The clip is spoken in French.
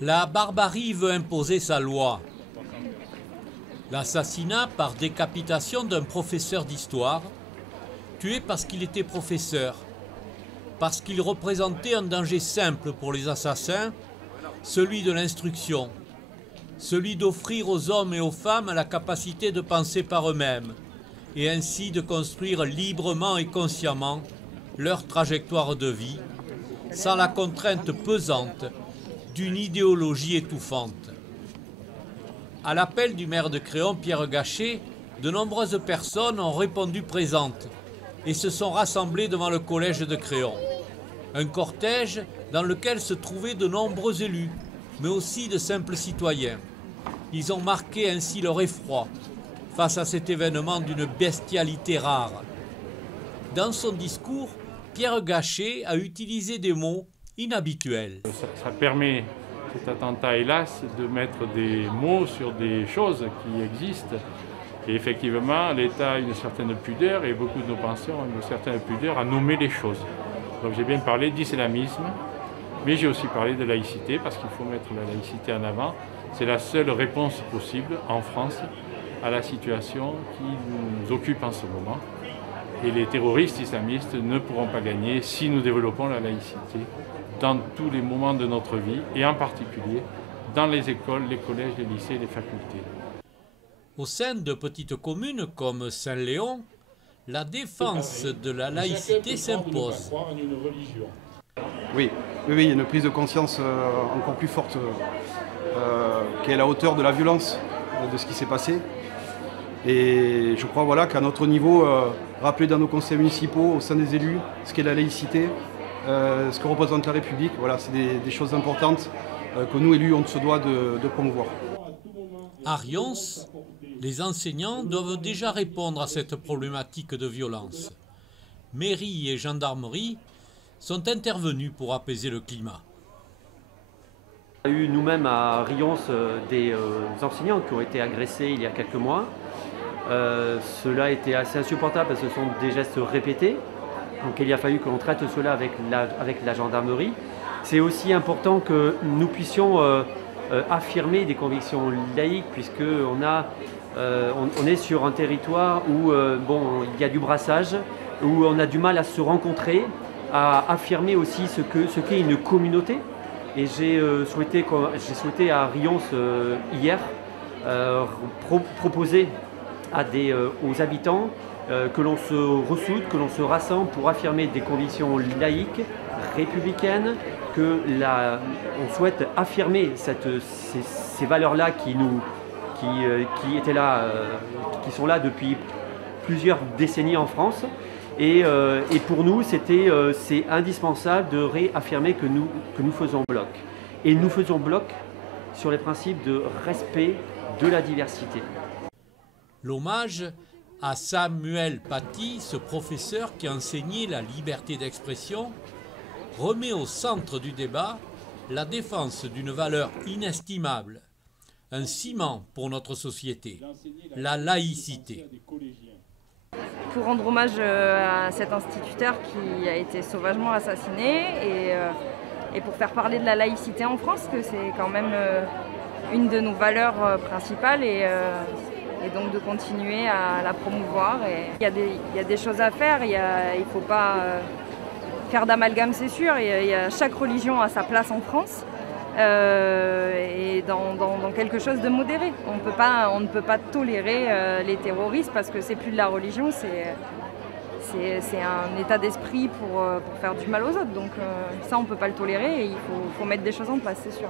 La barbarie veut imposer sa loi. L'assassinat par décapitation d'un professeur d'histoire, tué parce qu'il était professeur, parce qu'il représentait un danger simple pour les assassins, celui de l'instruction, celui d'offrir aux hommes et aux femmes la capacité de penser par eux-mêmes, et ainsi de construire librement et consciemment leur trajectoire de vie, sans la contrainte pesante d'une idéologie étouffante. À l'appel du maire de Créon, Pierre Gachet, de nombreuses personnes ont répondu présentes et se sont rassemblées devant le collège de Créon. Un cortège dans lequel se trouvaient de nombreux élus, mais aussi de simples citoyens. Ils ont marqué ainsi leur effroi face à cet événement d'une bestialité rare. Dans son discours, Pierre Gachet a utilisé des mots inhabituels. Ça permet, cet attentat hélas, de mettre des mots sur des choses qui existent. Et effectivement, l'État a une certaine pudeur, et beaucoup de nos penseurs ont une certaine pudeur à nommer les choses. Donc j'ai bien parlé d'islamisme, mais j'ai aussi parlé de laïcité, parce qu'il faut mettre la laïcité en avant. C'est la seule réponse possible en France à la situation qui nous occupe en ce moment. Et les terroristes islamistes ne pourront pas gagner si nous développons la laïcité dans tous les moments de notre vie, et en particulier dans les écoles, les collèges, les lycées, les facultés. Au sein de petites communes comme Saint-Léon, la défense de la laïcité s'impose. Oui, il y a une prise de conscience encore plus forte qui est à la hauteur de la violence de ce qui s'est passé. Et je crois qu'à notre niveau, rappeler dans nos conseils municipaux, au sein des élus, ce qu'est la laïcité, ce que représente la République, c'est des choses importantes que nous, élus, on se doit de promouvoir. À Rions, les enseignants doivent déjà répondre à cette problématique de violence. Mairie et gendarmerie sont intervenus pour apaiser le climat. On a eu nous-mêmes à Rions des enseignants qui ont été agressés il y a quelques mois. Cela a été assez insupportable parce que ce sont des gestes répétés. Donc il a fallu que l'on traite cela avec la gendarmerie. C'est aussi important que nous puissions affirmer des convictions laïques, puisqu'on on est sur un territoire où il y a du brassage, où on a du mal à se rencontrer, à affirmer aussi ce qu'est une communauté. Et j'ai souhaité à Rions hier proposer aux habitants que l'on se ressoude, que l'on se rassemble pour affirmer des convictions laïques, républicaines, on souhaite affirmer ces valeurs-là qui étaient là, qui sont là depuis plusieurs décennies en France. Et pour nous, c'est indispensable de réaffirmer que nous faisons bloc. Et nous faisons bloc sur les principes de respect de la diversité. L'hommage à Samuel Paty, ce professeur qui enseignait la liberté d'expression, remet au centre du débat la défense d'une valeur inestimable, un ciment pour notre société, la laïcité. Pour rendre hommage à cet instituteur qui a été sauvagement assassiné et pour faire parler de la laïcité en France, que c'est quand même une de nos valeurs principales et donc de continuer à la promouvoir. Il y a des choses à faire, il ne faut pas faire d'amalgame, c'est sûr. Chaque religion a sa place en France et dans quelque chose de modéré. On ne peut pas tolérer les terroristes parce que c'est plus de la religion, c'est un état d'esprit pour faire du mal aux autres. Donc ça, on ne peut pas le tolérer et il faut mettre des choses en place, c'est sûr.